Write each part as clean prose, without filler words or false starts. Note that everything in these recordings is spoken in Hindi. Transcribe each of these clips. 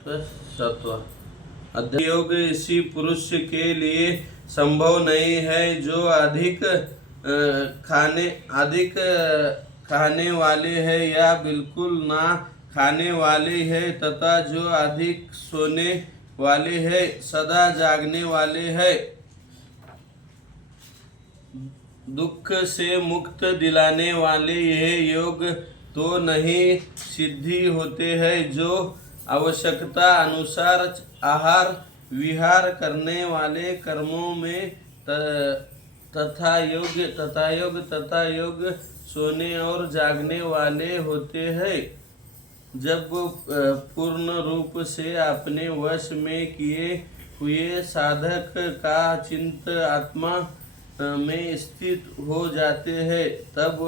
सत्व अध्ययन योग इसी पुरुष के लिए संभव नहीं है जो अधिक खाने वाले है या बिल्कुल ना खाने वाले है, तथा जो अधिक सोने वाले है, सदा जागने वाले है। दुख से मुक्त दिलाने वाले यह योग तो नहीं सिद्धि होते हैं जो आवश्यकता अनुसार आहार विहार करने वाले कर्मों में तथा योग सोने और जागने वाले होते हैं। जब पूर्ण रूप से अपने वश में किए हुए साधक का चित्त आत्मा में स्थित हो जाते हैं, तब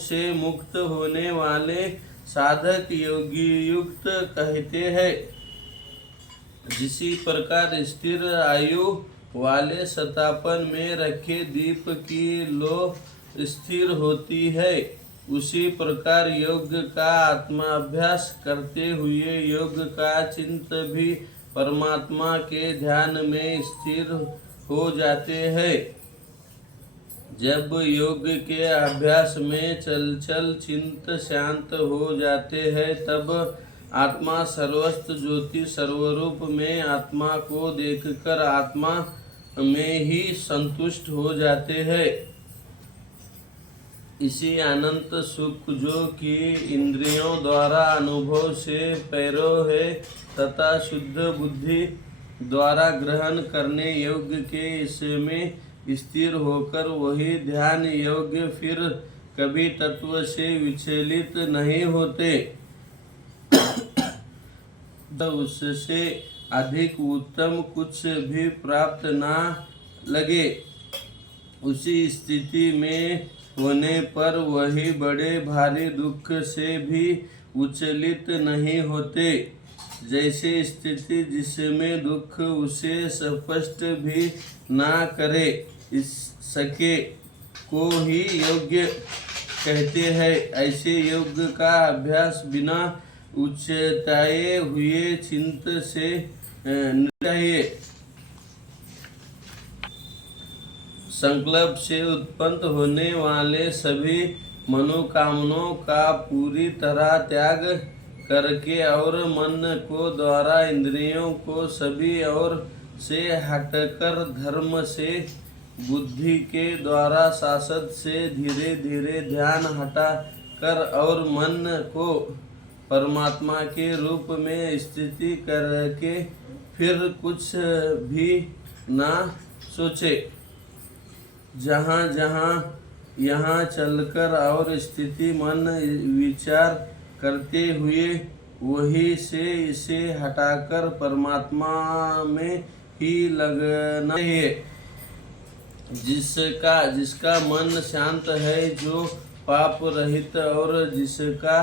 से मुक्त होने वाले साधक योगी युक्त कहते हैं। जिसी प्रकार स्थिर आयु वाले सतापन में रखे दीप की लो स्थिर होती है, उसी प्रकार योग का आत्माभ्यास करते हुए योग का चित्त भी परमात्मा के ध्यान में स्थिर हो जाते हैं। जब योग के अभ्यास में चल चित्त शांत हो जाते हैं, तब आत्मा सर्वस्व ज्योति सर्वरूप में आत्मा को देखकर आत्मा में ही संतुष्ट हो जाते हैं। इसी अनंत सुख जो कि इंद्रियों द्वारा अनुभव से पैरो है तथा शुद्ध बुद्धि द्वारा ग्रहण करने योग्य के इसमें स्थिर होकर वही ध्यान योग्य फिर कभी तत्व से विचलित नहीं होते, उससे अधिक उत्तम कुछ भी प्राप्त ना लगे। उसी स्थिति में होने पर वही बड़े भारी दुख से भी विचलित नहीं होते। जैसे स्थिति जिसमें दुख उसे स्पष्ट भी ना करे इस सके को ही योग्य कहते हैं। ऐसे योग का अभ्यास बिना उचताए हुए चिंत से चाहिए। संकल्प से उत्पन्न होने वाले सभी मनोकामनाओं का पूरी तरह त्याग करके और मन को द्वारा इंद्रियों को सभी ओर से हटकर धर्म से बुद्धि के द्वारा शासत से धीरे धीरे ध्यान हटा कर और मन को परमात्मा के रूप में स्थिति करके फिर कुछ भी ना सोचे। जहाँ यहाँ चलकर और स्थिति मन विचार करते हुए वही से इसे हटाकर परमात्मा में ही लगना है। जिसका मन शांत है, जो पाप रहित और जिसका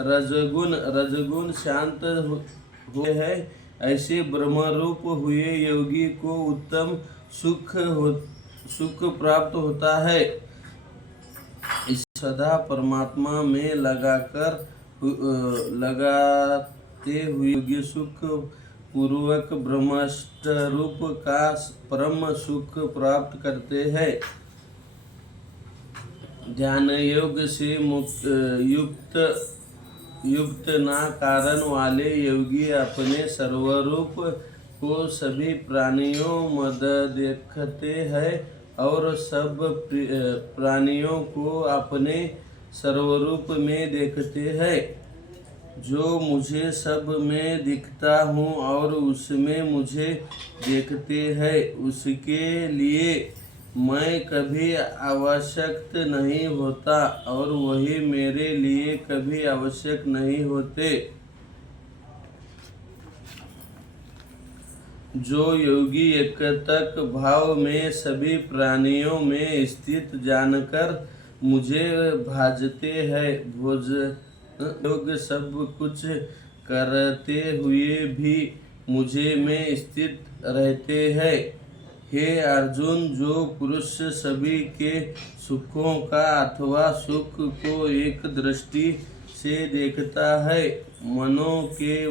रजगुण शांत हुए है, ऐसे ब्रह्मरूप हुए योगी को उत्तम सुख प्राप्त होता है। इस सदा परमात्मा में लगाते हुए योगी सुख पूर्वक ब्रह्मस्वरूप का परम सुख प्राप्त करते हैं। ध्यान योग से युक्त ना कारण वाले योगी अपने सर्वरूप को सभी प्राणियों मद देखते हैं और सब प्राणियों को अपने सर्वरूप में देखते हैं। जो मुझे सब में दिखता हूँ और उसमें मुझे देखते हैं, उसके लिए मैं कभी आवश्यक नहीं होता और वही मेरे लिए कभी आवश्यक नहीं होते। जो योगी एकतक भाव में सभी प्राणियों में स्थित जानकर मुझे भाजते हैं, योग सब कुछ करते हुए भी मुझे में स्थित रहते हैं। हे अर्जुन, जो पुरुष सभी के सुखों का अथवा सुख को एक दृष्टि से देखता है, मनों के